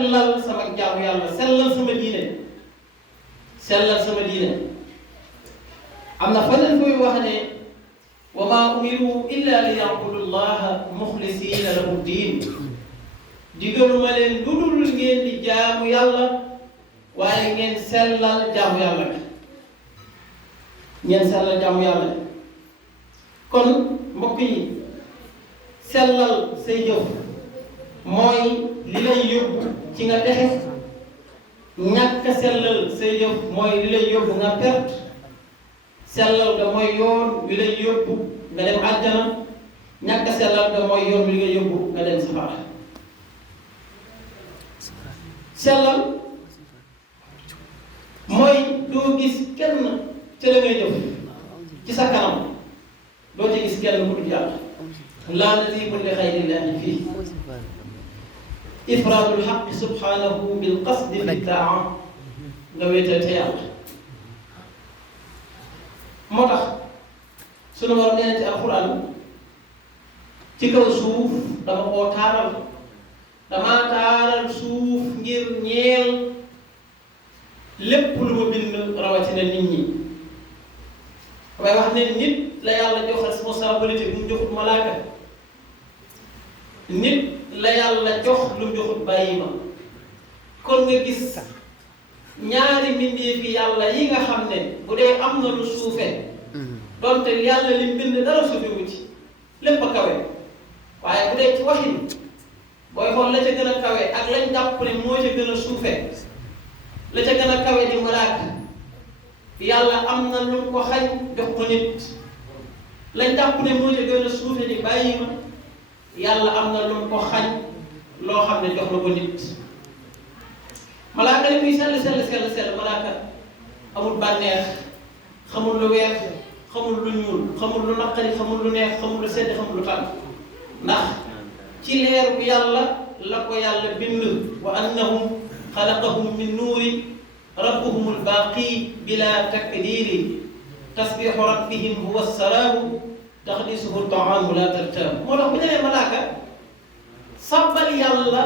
sellal sama jaamu yàlla sellal sama diine am na faneen koy wax ne wa maa umiru illa li ya'budu llaha muxlisina lahu diin digaluma leen lu dul ngeen di jaamu yàlla waaye ngeen sellal jaamu yàlla kon mbokk yi sellal say jëf mooy li lay yóbbu ci nga texe ñàkk sellal say jëf mooy li lay yóbbu nga perte sellal ga mooy yoon wi lay yóbbu nga dem àjjana ñàkk sellal ga mooy yoon wi nga yóbbu nga dem safara sellal mooy doo gis kenn ca la ngay jëf ci sa kanam doo ci gis kenn ku dul yàlla laa nasibu li xayrillahi fii ifraadul xaqi subhanahu bil qasdi fi taa nga wéetal te yàlla moo tax sunu borom nee na ci alquran ci kaw suuf dama koo taaral damaa taaral suuf ngir ñeel lépp lu ma bind rawatina nit ñi damay wax ne nit la yàlla jox responsabilité bu mu joxut malaaka nit la yàlla jox lu mu joxut bàyyi ma kon nga gis ñaari mbindeefi yàlla yi nga xam ne bu dee am na lu suufe donte yàlla li bind dara suufe wuti lépp a kawe waaye bu dee ci waxin booy xool la ca gën a kawe ak lañ jàpp ne moo ca gën a suufe la ca gën a kawe di malaaka yàlla am na lu ko xañ jox ko nit lañ jàpp ne moo ca gën a suufe di bàyyi ma yàlla am na lu ko xañ loo xam ne jox na ko nit malaaka li muy sell malaaka amul bànneex xamul lu weex xamul lu ñuul xamul lu naqari xamul lu neex xamul lu sedd xamul lu tàng ndax ci leer bu yàlla la ko yàlla bind wa annahum xalaqahum min nuuri rabbuhum albaaqi bila takdiri tasbixu rabbihim huwa salaamu taxdisuhu taamu la tartaamu moo tax bu ñu nee malaaka sabbal yàlla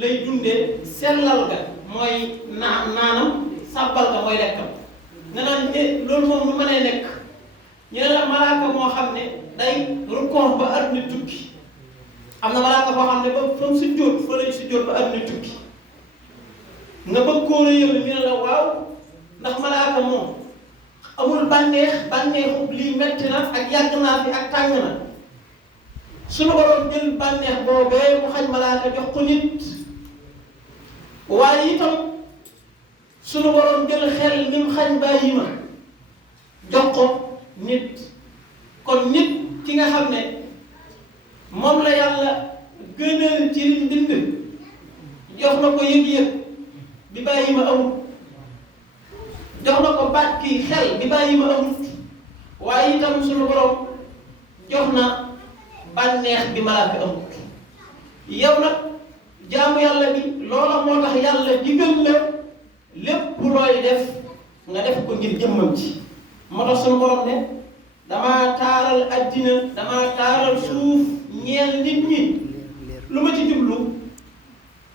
lay dundee sellal ga mooy naanam sabbal ga mooy lekkam nga naan loolu moom lu mënee nekk ñu ne la malaaka moo xam ne day rukkoo ba àdduna tukki am na malaaka boo xam ne ba fa mu sujjóot fa lay sujjóot ba àdduna tukki nga bëgg koo yëngu ñu ne la waaw ndax malaaka moom amul bànneexu lii metti na ak yàgg naa fi ak tàng na suñu borom jël bànneex boobee mu xañ malaaka jox ko nit waaye itam suñu borom jël xel mi mu xañ bàyyi ma jox ko nit kon nit ki nga xam ne moom la yàlla gënal ci liñ bind jox na ko yëg-yëg bi bàyyi ma amul jox na ko baat kii xel bi bàyyi ma amul waaye itam suñu borom jox na bànneex bi malaaka amul yow nag jaamu yàlla bi loola moo tax yàlla digal la lépp looy def nga def ko ngir jëmmam ci moo tax suñu borom ne damaa taaral addina damaa taaral suuf ñeel nit ñi lu ma ci jublu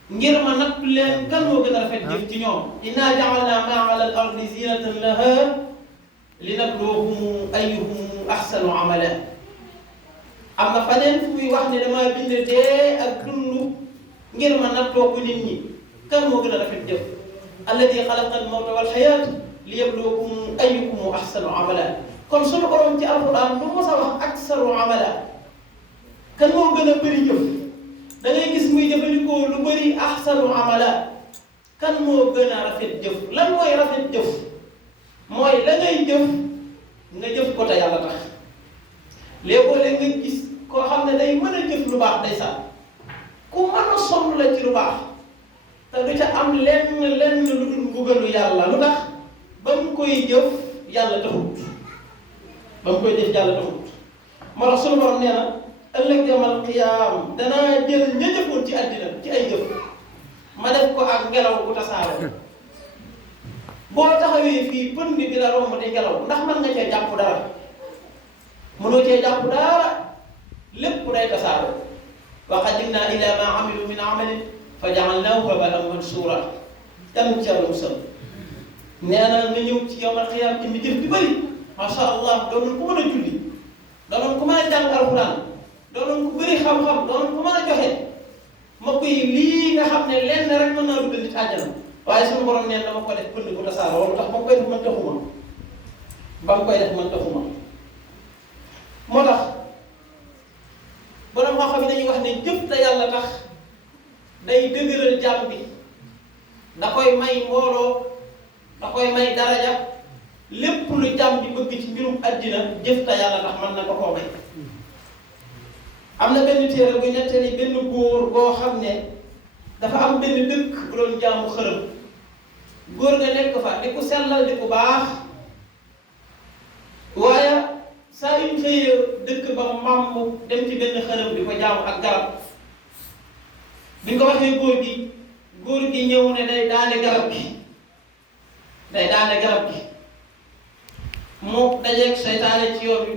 ngir ma natt leen kan moo gën a rafet jëf ci ñoom inna ja'alna ma ala al-ardi zinatan laha linabluwahum ayyuhum ahsanu amala am na faneen fu muy wax ne damaa bind dee ak dund ngir ma nattoo ko nit ñi kan moo gën a rafet jëf alladi xalaqa al-mawta wal hayata liyabluwakum ayyukum ahsanu amala kon sunu borom ci alquran lu mos a wax aksaru amala kan moo gën a bëri jëf da ngay gis muy jëfandikoo lu bëri ahsanu amala kan moo gën a rafet jëf lan mooy rafet jëf mooy la ngay jëf nga jëf ko te yàlla tax léegoo-léeg nga gis koo xam ne day mën a jëf lu baax day sax ku mën a sonn la ci lu baax te du ca am lenn lu dul mbugalu yàlla lu tax ba mu koy jëf yàlla taxut ba mu koy jëf yàlla taxut moo tax sunu borom nee na ëllëg yamal qiyaam danaa jël ña jëfoon ci àddina ci ay jëf ma def ko ak ngelaw bu tasaaroo boo taxawee fii pënd bi la romb di ngelaw ndax mën nga cee jàpp dara mënoo cee jàpp dara lépp day tasaaroo wa qadimna ila ma amilu min amalin fa ja'alnaahu haba'an mansuura tam ci Yàlla musal nee na nga ñëw ci yawmal qiyaama indi jëf ju bëri macha allah doonoon ku mën a julli doonoon ku mën a jàng alxuraan doonoon ku bëri xam-xam doonoon ku mën a joxe mbokk yi lii nga xam ne lenn rek mën naa dugal nit àjjana waaye suñu borom neen dama ko def pënd bu tasaaroo loolu tax ba koy def man taxuma ba nga koy def man taxuma moo tax borom xam-xam yi dañuy wax ne jëf te yàlla tax day dëgëral jàmm bi da koy may mbooloo da koy may daraja lépp lu jàmm bi bëgg ci mbirum àddina jëf te yàlla tax mën na ko koo may. am na benn téere bu nettali benn góor boo xam ne dafa am benn dëkk bu doon jaamu xërëm góor nga nekk fa di ko sellal di ko baax waaye saa yu ñu xëyee dëkk ba màmm dem ci benn xërëm di ko jaamu ak garab bi ñu ko waxee góor gi ñëw ne day daane garab gi mu dajeeg seytaane ci yoon bi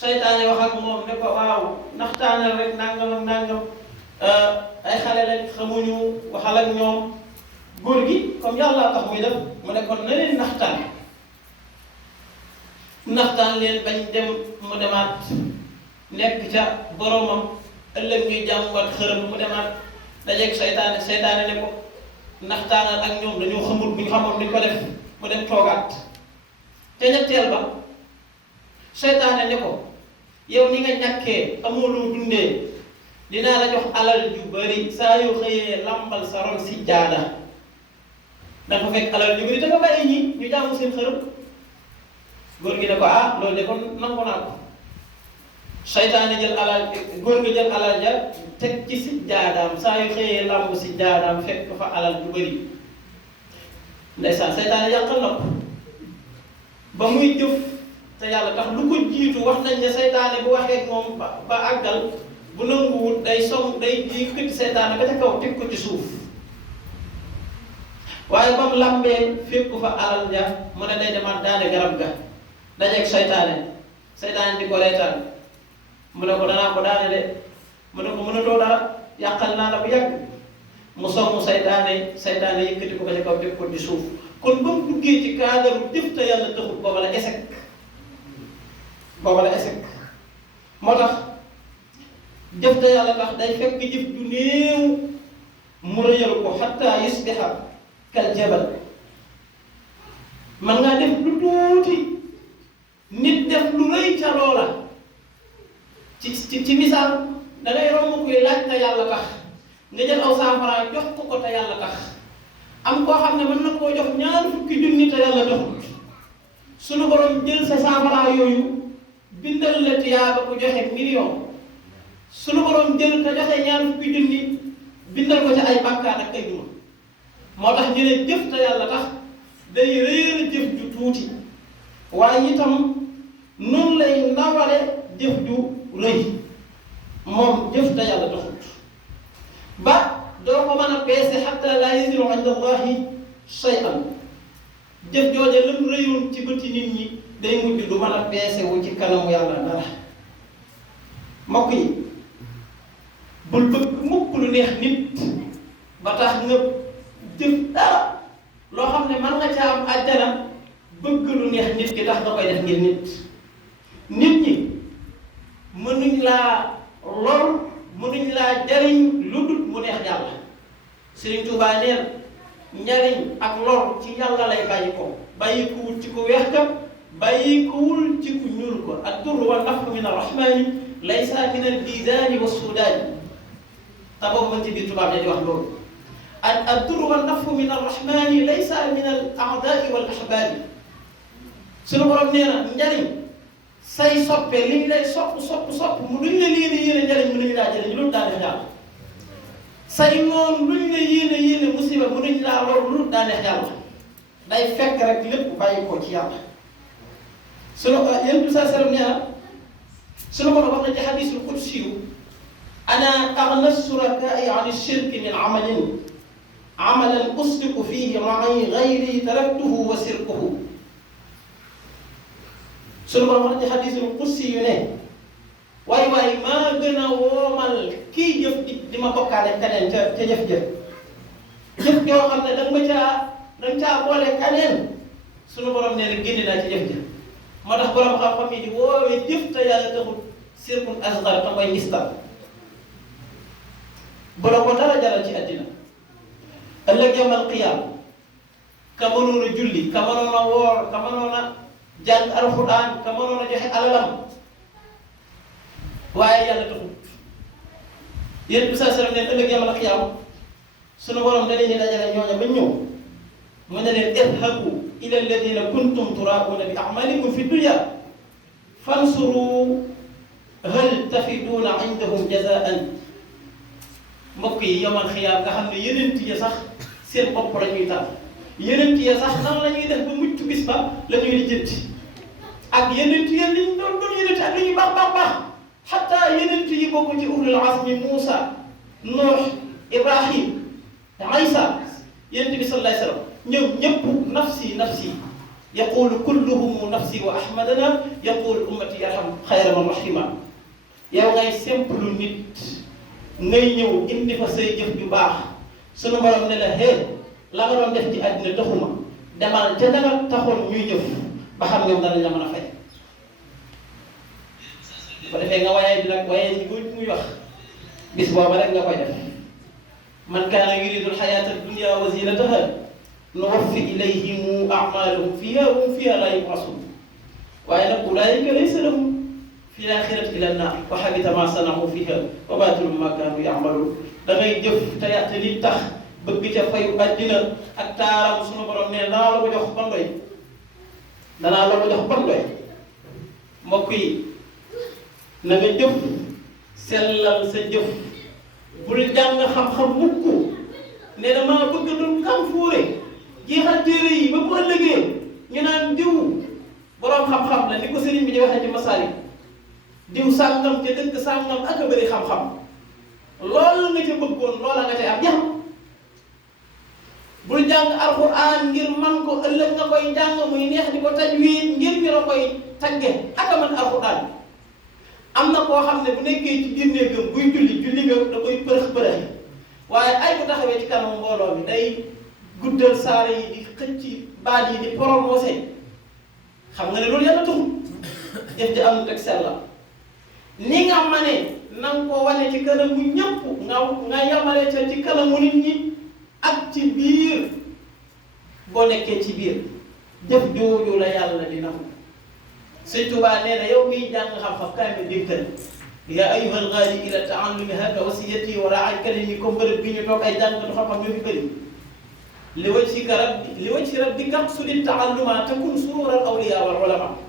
seytaane wax ak moom ne ko waaw naxtaanal rek nangam ak nangam ay xale lañ xamuñu waxal ak ñoom góor gi comme yàlla tax muy def mu ne kon na leen naxtaan leen bañ dem mu demaat nekk ca boromam ëllëg ñuy jàmbat xërëm mu demaat dajeeg seytaane ne ko naxtaanal ak ñoom dañoo xamul bu ñu xamoon duñ ko def mu dem toogaat te ñetteel ba seytaane ne ko yow ni nga ñàkkee amoo loo dundee dinaa la jox alal ju bari saa yoo xëyee lambal sa ron si jaada da nga fekk alal ju bari te nga bàyyi ñi ñu jaamu seen xërëm góor gi ne ko loolu de kon nangu naa ko seytaane jël alal góor nga jël alal ja teg ci si jaadaam saa yu xëyee lamb si jaadaam fekk fa alal ju bari ndeysaan seytaane yàqal na ko ba muy jëf te yàlla tax lu ko jiitu wax nañ ne seytaane bu waxee moom ba àggal bu nanguwut day yëkkati seytaane ba ca kaw teg ko ci suuf waaye ba mu lambee fekk fa alal ja mu ne day demaat daane garab ga dajeeg seytaane di ko reetaan mu ne ko danaa ko daane de mu ne ko mënatoo dara yàqal naa la bu yàgg mu songu seytaane yëkkati ko ba ca kaw teg ko ci suuf kon ba mu duggee ci kaadaru jëf te yàlla taxul booba la échec moo tax jëf te yàlla tax day fekk jëf ju néew mu rëyal ko xatta yusbiha kal jabal man ngaa def lu tuuti nit def lu rëy ca loola ci misaal da ngay romb kuy laaj te yàlla tax nga jël aw saafara jox ko te yàlla tax am koo xam ne mën na koo jox ñaar fukki junni te yàlla taxut sunu borom jël sa saafara yooyu bindal la tiyaaba ko joxe million sunu borom jël te joxe ñaar fukki junni bindal ko ci ay bàkkaar ak ay duma moo tax ñu ne jëf te yàlla tax day réer jëf ju tuuti waaye itam noonu lay ndawale jëf ju rëy moom jëf te yàlla taxut ba doo ko mën a peese xatta laa yasiru inda allahi shay'an jëf jooje lam rëyoon ci bëti nit ñi day mujj du mën a peese wu ci kanamu yàlla dara mbokk yi bul bëgg mukk lu neex nit ba tax nga jëf dara loo xam ne mën nga ca am àjjana bëgg lu neex nit ki tax nga koy def ngir nit ñi mënuñ laa lor mënuñ laa jariñ lu dul mu neex yàlla Sëriñ Tuubaa neen njariñ ak lor ci yàlla lay bàyyi ko wul ci ku weex ka bàyyi ko wul ci ku ñuul ko ad-durru wa naf'u min ar-rahmani laysa min al-bizaani wa sudaani te boobu mën ci biir tubaab di wax loolu ad-durru wa naf'u min ar-rahmani laysa min al-a'daai wal ahbaabi suñu borom nee na njariñ say soppe liñ lay sopp mu luñ la yéene njariñ mu nuñ laa jëriñ lu daa neex yàlla say noonu luñ la yéene musiba mu nuñ laa lor lu daa neex yàlla day fekk rek lépp bàyyi ko ci yàlla sunu yéen bi saa sallam nee na sunu borom wax na ci hadiisul qudsi ana aghna surakaai an shirki min amalan usriku fihi ma'i ghayri taraktuhu wa sirkuhu sunu borom wax na ci hadiisul qudsi yu ne waaye maa gën a woomal kii jëf di ma bokkaale keneen ca jëf-jëf jëf joo xam ne danga caa boole kaneen sunu borom nee na génne naa ci jëf ja moo tax borom xam-xam yi di woowee jëf te yàlla taxul sirkul asgar te koy ngistal bu la ko dara jaral ci àddina ëllëg yawmal qiyaam ka mënoon a julli ka mënoon a woor ka mënoon a jàng alxuraan ka mënoon a joxe alalam waaye yàlla taxul yéen bi saa sallam neen ëllëg yawmal qiyaam sunu borom danañu dajale ñooña ba ñëw mu ne leen idhabu ila alladina kuntum turauna bi amalikum fi dunya fansuru hal tafiduuna indahum jazaan mbokk yi yawmal qiyaam nga xam ne yeneen ya sax seen bopp la ñuy taal yeneen ya sax nan la ñuy def ba mucc bis ba la ñuy lijjanti ak yeneen ya liñ doon yeneen ak li ñuy baax xataa yeneen yi bokk ci ulul azmi Muusa Nuux Ibrahim Isa yeneen bi sallallahu alayhi wa sallam ñoom ñëpp nafsi yaqulu kulluhum nafsi wa ahmadana yaqulu ummati yarham xayra man rahima yow ngay simple nit ngay ñëw indi fa say jëf ju baax sunu borom ne la la nga doon def ci àddina taxuma demal ca dara taxoon ñuy jëf ba xam ñoom danañ la mën a fay bu ko defee nga waaye di nag waaye ñi muy wax bis booba rek nga koy def man kaana yuridu alxayata addunya wa zinataha nuwaffi ilayhim a'malahum fiha wa hum fiha la yub'asun waaye nag ulaika laysa lahum fi l-axirati illa an-naar wa habita ma sana'u fiha wa baatilu ma kaanu ya'maluun da ngay jëf te li tax bëgg ca fayu àddina ak taaram sunu borom ne danaa la ko jox ban doy danaa la ko jox ban doy mbokk yi na nga jëf sellal sa jëf bul jàng xam-xam mukk ne damaa bëgg doon kam fuure jeexal téere yi ba bu ëllëgee ñu naan diw boroom xam-xam la ni ko sëriñ bi di waxee ci Masaalik diw sàngam ca dëkk sàngam ak a bëri xam-xam loolu nga ca bëggoon loola nga ca am jax bul jàng alxuraan ngir man ko ëllëg nga koy jàng muy neex di ko tajwiid ngir ñu la koy tagge ak a man alxuraan am na koo xam ne bu nekkee ci biir néegam buy julli nga da koy përëx waaye ay bu taxawee ci kanam mbooloo mi day guddal saare yi di xëcc baat yi di prononcé xam nga ne loolu yàlla taxul jëf ji amul teg sell la ni nga mane na nga ko wane ci kanamu ñëpp nga yamale ca ci kanamu nit ñi ak ci biir boo nekkee ci biir jëf jooju la yàlla di nangu Sëñ Tuubaa nee na yow miy jàng xam-xam kaay ma dégtal yaa ayyuhal ghaadi ila ta'allumi haka wasiyati wa ra'a kalimi comme bërëb bi ñu toog ay jàngatu xam-xam ñoo fi bëri li wajhi rabbika qsudi ta'alluma takun surural awliya wal ulama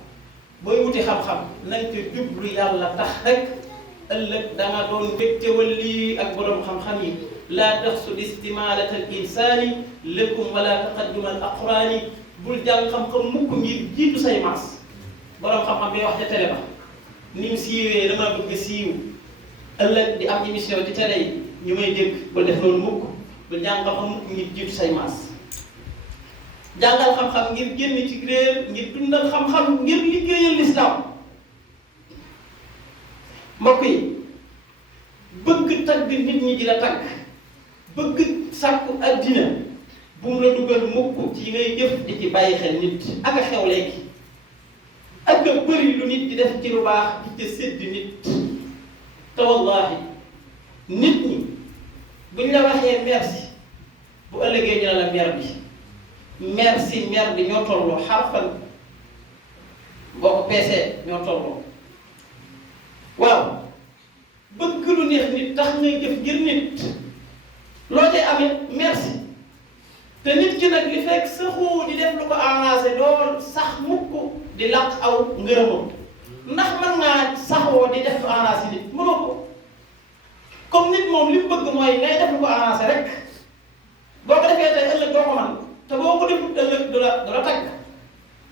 booy wuti xam-xam nañ ca jublu yàlla tax rek ëllëg da nga doon mbégte wali ak borom xam-xam yi laa taqsudi istimalata al insani lakum wala taqadduma al aqrani bul jàng xam-xam mukk ngir jiitu say maas borom xam-xam bi wax ca télé ba ni mu siiwee dama bëgg siiw ëllëg di am émission ci télé yi ñu may dégg bul def loolu mukk bul jàng xam-xam mukk ngir jiitu say maas jàngal xam-xam ngir génn ci réer ngir dundal xam-xam ngir liggéeyal lislaam mbokk yi bëgg tagg nit ñi di la tagg bëgg sàkku addina bu mu la dugal mukk ci ngay jëf di ci bàyyi xel nit ak a xew léegi ak a bëri lu nit di def ci lu baax di ca sédd nit te wallahi nit ñi buñ la waxee merci bu ëllëgee ñu ne la mer bi merci mer bi ñoo tolloo xarfan boo ko peesee ñoo tolloo waaw bëgg lu neex nit tax ngay jëf ngir nit loo cay amee merci te nit ki nag li fekk saxu di def lu ko arrangé dool sax mukk di làq aw ngërëmam ndax mën ngaa saxoo di def lu arrangé nit mënoo ko comme nit moom li mu bëgg mooy ngay def lu ko arrangé rek boo ko defee tey ëllëg doo ko man te boo ko defut ëllëg du la tagg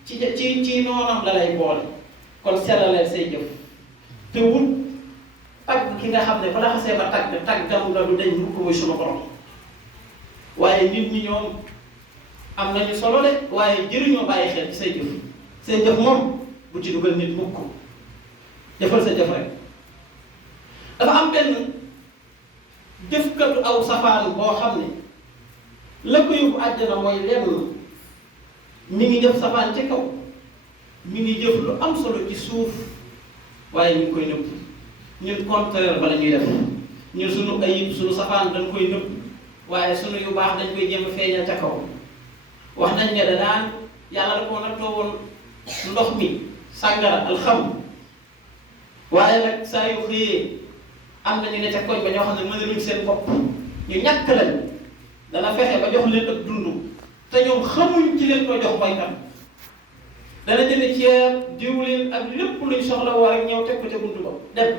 ci noonam la lay boole kon sellaleel say jëf te wut tagg ki nga xam ne fa la xasee ba taggam la du dañ mukk muy sunu borom waaye nit ñi ñoom am nañu solo de waaye jëriñoo bàyyi xel ci say jëf moom bu ci dugal nit mukk defal sa jëf rek dafa am benn jëfkatu aw safaan boo xam ne la ko yóbbu àjjana mooy lenn mi ngi jëf safaan ci kaw mi ngi jëf lu am solo ci suuf waaye ñu ngi koy nëbb ñun contraire ba la ñuy def ñun suñu ayib suñu safaan dañ koy nëbb waaye suñu yu baax dañ koy jéem a feeñal ca kaw wax nañ ne da daan yàlla da koo nattoo woon ndox mi sàngara alxam waaye nag saa yu xëyee am na ñu ne ca koñ ba ñoo xam ne mënaluñ seen bopp ñu ñàkk lañ dana fexe ba jox leen ak dund te ñoom xamuñ ci leen ko jox baykat dana jënd ceeb diwlin ak lépp luñ soxla woo rek ñëw teg ko ca buntu ba dem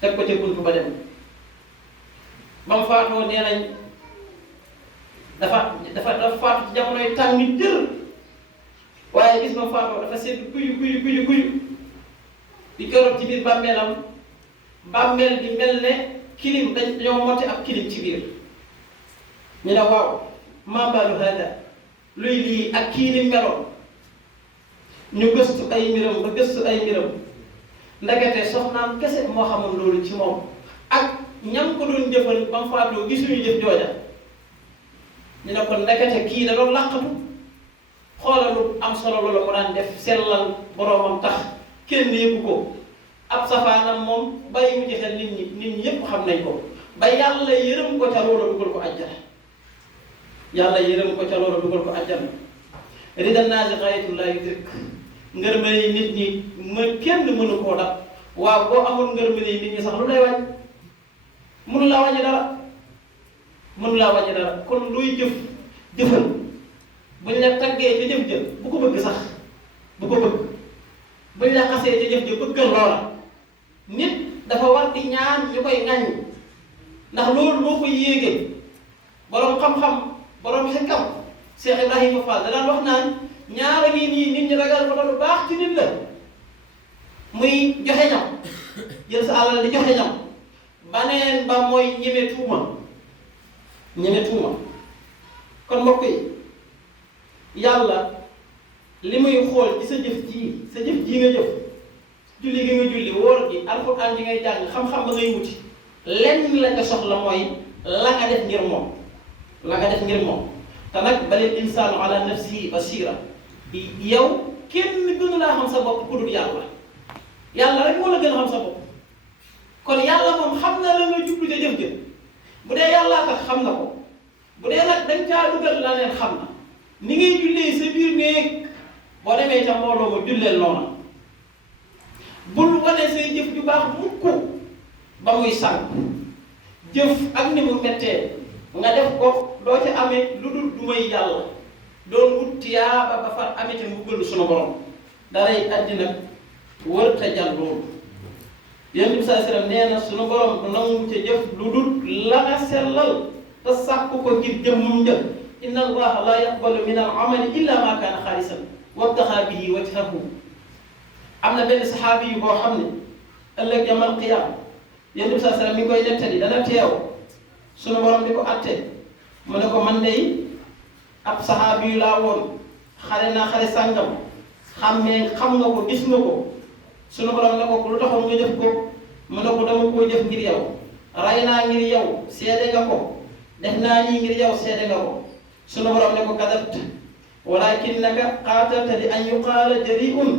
teg ko ca buntu ba dem ba mu faatoo nee nañ dafa faatu ci jamonoy tàng jër waaye gis ma faatoo dafa sedd kuyu di keroog ci biir bàmmeelam bàmmeel bi mel ne kilim dañoo motte ab kilim ci biir ñu ne waaw maa baalu hada luy lii ak kii ni meloon ñu gëstu ay mbiram ba gëstu ay mbiram ndekete soxnaam kese moo xamoon loolu ci moom ak ñam ko doon jëfal ba mu faatoo gisuñu jëf jooja ñu ne kon ndekete kii da doon làqatu xoolalu am solo loolu mu daan def sellal boroomam tax kenn yëgu ko ab safaanam moom bàyyi mu ci xel nit ñi yépp xam nañ ko ba yàlla yërëm ko ca loola dugal ko àjjana yàlla yërëm ko ca loola dugal ko àjjana ridan naasi xayatul laa yudrik ngërmale nit ñi kenn mënu koo dab waaw boo amul ngërmale nit ñi sax lu lay wàññi mënu laa wàññi dara kon luy jëfal buñ la taggee ca jëf jëf bu ko bëgg sax bu ko bëgg buñ la xasee ca jëf jëf bëggal loola nit dafa war di ñaan ñu koy ŋaññi ndax loolu moo koy yéegee boroom xam-xam boroom xekkam Cheikh Ibrahima Fall da daan wax naan ñaara ngi nii nit ñi ragal ko lu baax ci nit la muy joxe ñam jël sa alal di joxe ñam baneen ba mooy ñeme tuuma kon mbokk yi yàlla li muy xool ci sa jëf ji nga jëf julli gi nga julli wóor gi alxuraan ji ngay jàng xam-xam ba ngay wuti lenn la nga soxla mooy la nga def ngir moom te nag balil insaanu ala nafsihi basira yow kenn gënu laa xam sa bopp ku dul yàlla rek moo la gën a xam sa bopp kon yàlla moom xam na la nga jublu ca jëf-jëf bu dee yàllaa tax xam na ko bu dee nag dañ caa dugal la leen xam na ni ngay jullee sa biir néeg boo demee ca mbooloo ma julleel noona bul wane say jëf ju baax mukk ba muy sànq jëf ak ni mu mettee nga def ko doo ca amee lu dul du may yàlla doon wut tiyaaba ba far amee ca mbugalu sunu borom daray àddina wër ta jàll loolu Yonent bi sallallahu alayhi wasallam nee na sunu borom du nangu ca jëf lu dul la nga sellal te sàkku ko ngir jëmmum njëkk inna allaha la yaqbalu min al amali illa ma kaana xaalisan wabtaxa bihi wajhahu am na benn saxaabi yu boo xam ne ëllëg yamal qiyaam Yonent bi sallallahu alayhi wasallam mi ngi koy nettali dana teew sunu borom di ko atte mu ne ko man de ab saxaabi yu laa woon xare naa xare sàngam xam nga ko gis nga ko sunu borom ne ko lu taxoon nga jëf ko mu ne ko dama koo jëf ngir yow ray naa ngir yow seede nga ko def naa nii ngir yow seede nga ko sunu borom ne ko kadabta walakinnaka qaatalta li an yuqaala jari'un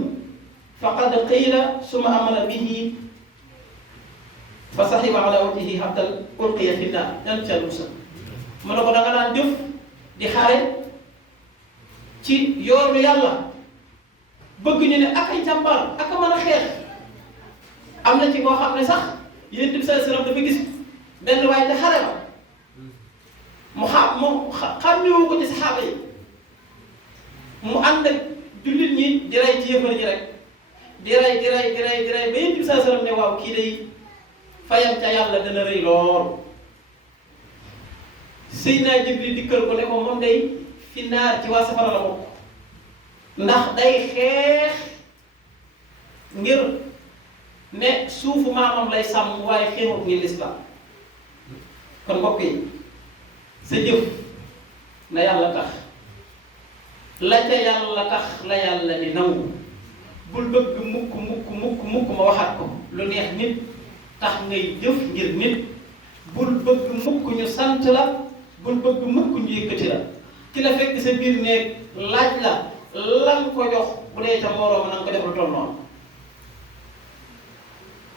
faqad qiila summa amala bihi fa saxiba ala wajhihi hatta ulqiya fi nnaar yan ca lusa mu ne ko da nga daan jëf di xare ci yoonu yàlla bëgg ñu ne ak ay jàmbaar ak a mën a xeex am na ci koo xam ne sax Yonent bi sallallahu alayhi wasallam dafa gis benn waay te xare ba mu xàmmewu ko ci saxaaba yi mu ànd ak jullit ñi di rey ci yëfar ñi rek di rey ba Yonent bi sallallahu alayhi wasallam ne waaw kii day fayam ca yàlla dana rëy lool Seydina Jibril dikkal ko ne ko moom day fi naar ci waa safara la bokk ndax day xeex ngir ne suufu maamam lay sàmm waaye xeexut ngir lislaam kon mbokk yi sa jëf na yàlla tax la ca yàlla tax la yàlla di nangu bul bëgg mukk ma waxaat ko lu neex nit tax ngay jëf ngir nit bul bëgg mukk ñu sant la bul bëgg mukk ñu yëkkati la ki la fekk sa biir néeg laaj la lan ko jox bu dee ca mbooloo ma na nga ko def lu toll noonu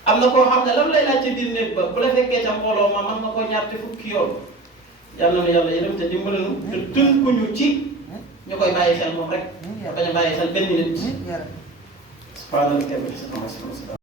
am na koo xam ne lan lay laaj ca biir néeg ba bu la fekkee ca mbooloo ma mën nga koo ñaar te fukki yoon yàlla na yàlla yërëm te dimbalanu te tënkuñu ci ñu koy bàyyi xel moom rek bañ a bàyyi xel benn nit subhaanaka